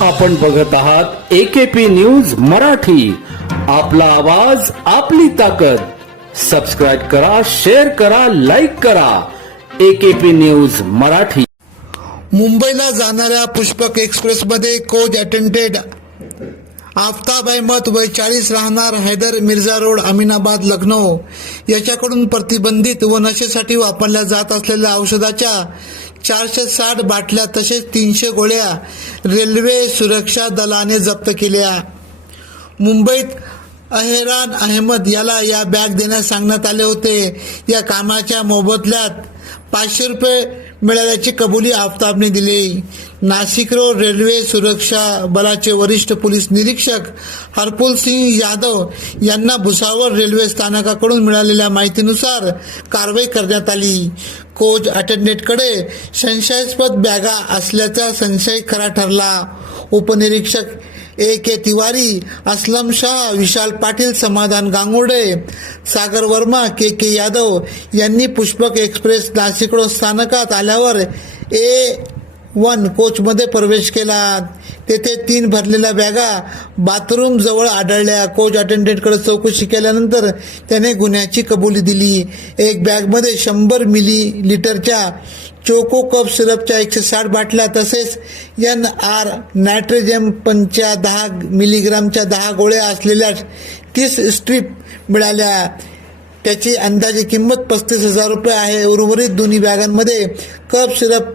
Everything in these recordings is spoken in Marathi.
आपण बघत आहात एकेपी न्यूज मराठी. आपला आवाज आपली ताकद. सबस्क्राईब करा शेअर करा लाईक करा. AKP news Marathi. मुंबईला जाणाऱ्या पुष्पक एक्सप्रेसमध्ये कोच अटेंडेड आफताब अहमद वय चाळीस राहणार हैदर मिर्झा रोड अमीनाबाद लखनौ. याच्याकडून प्रतिबंधित व नशेसाठी वापरल्या जात असलेल्या औषधाच्या चारशे साठ बाटल्या तसेच तीनशे गोळ्या रेल्वे सुरक्षा दलाने जप्त केल्या. मुंबईत अहेरान अहमद याला या बॅग देण्यास सांगण्यात आले होते. या कामाच्या मोबदल्यात पाचशे रुपये मिळाल्याची कबुली आफताबने दिली. नाशिक रोड रेल्वे सुरक्षा बलाचे वरिष्ठ पोलीस निरीक्षक हरपुल सिंग यादव यांना भुसावळ रेल्वे स्थानकाकडून मिळालेल्या माहितीनुसार कारवाई करण्यात आली. कोच अटेंडेंटकडे संशयास्पद बॅगा असल्याचा संशय खरा ठरला. उपनिरीक्षक ए के तिवारी असलम शाह विशाल पाटील समाधान गांगुडे सागर वर्मा के के यादव यांनी पुष्पक एक्सप्रेस नाशिकडो स्थानकात आल्यावर ए वन कोचमध्ये प्रवेश केला. तेथे तीन भरलेल्या बॅगा बाथरूम जवळ आढळल्या. कोच अटेंडंटकडे चौकशी केल्यानंतर त्याने गुन्ह्याची कबुली दिली. एक बॅगमध्ये शंभर मिली लिटरच्या चोको कप सिरपच्या एकशे साठ बाटल्या तसेच एन आर नायट्रोजन पंच्या दहा मिलीग्रामच्या दहा गोळ्या असलेल्या तीस स्ट्रीप मिळाल्या. त्याची अंदाजे किंमत पस्तीस हजार रुपये आहे. उर्वरित दोन्ही बॅगांमध्ये कप सिरप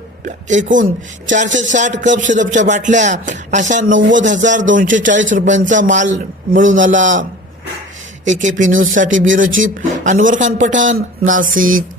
एकूण चारशे साठ कप सिरपच्या बाटल्या असा नव्वद हजार दोनशे चाळीस रुपयांचा माल मिळून आला. ए के पी न्यूजसाठी ब्युरो चीफ अनवर खान पठाण नाशिक.